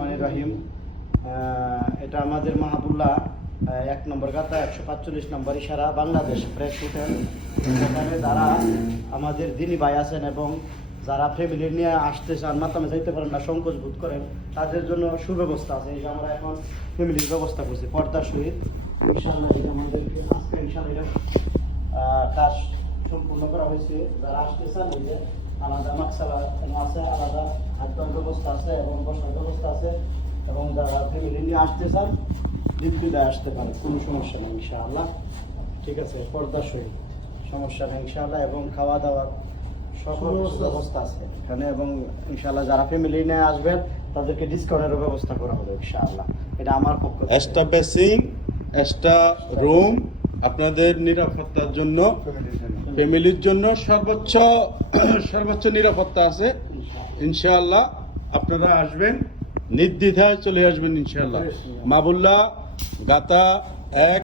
রহমানির রহিম। এটা আমাদের মাহাবুল্লাহ 1 নম্বর গাতা 145 নম্বর ইশারা বাংলাদেশ প্রেস হোটেল। এখানে যারা আমাদের দিনী ভাই আছেন এবং যারা ফ্যামিলি নিয়ে আসতে চান, মাতামে যাইতে পারেন না, সংকোচ বোধ করেন, তাদের জন্য সুব্যবস্থা আছে। এই যে আমরা এখন ফ্যামিলির ব্যবস্থা করছি পর্দার সহিত। ইনশাআল্লাহ এটা আমাদের আজকে ইনশাআল্লাহ কাজ সম্পূর্ণ করা হয়েছে। যারা আসতে চান এই যে আলাদা মাকসালা আছে, আলাদা খাদ্যর ব্যবস্থা আছে এবং বসার ব্যবস্থা আছে, এবং যারা ফ্যামিলি নিয়ে আসতে চান নির্দ্বিধায় আসতে পারে, কোনো সমস্যা নেই ইনশাআল্লাহ। ঠিক আছে, পর্দার সহিত সমস্যা নেই ইনশাআল্লাহ, এবং খাওয়া দাওয়ার সকল ব্যবস্থা আছে এখানে। এবং ইনশাআল্লাহ যারা ফ্যামিলি নিয়ে আসবেন তাদেরকে ডিসকাউন্টেরও ব্যবস্থা করা হবে ইনশাআল্লাহ। এটা আমার পক্ষ থেকে। এক্সট্রা বেসিং, এক্সট্রা রুম আপনাদের নিরাপত্তার জন্য, ফ্যামিলির জন্য সর্বোচ্চ নিরাপত্তা আছে ইনশাআল্লাহ। আপনারা আসবেন, নির্দ্বিধায় চলে আসবেন ইনশাআল্লাহ। মাবুল্লাহ গাতা 1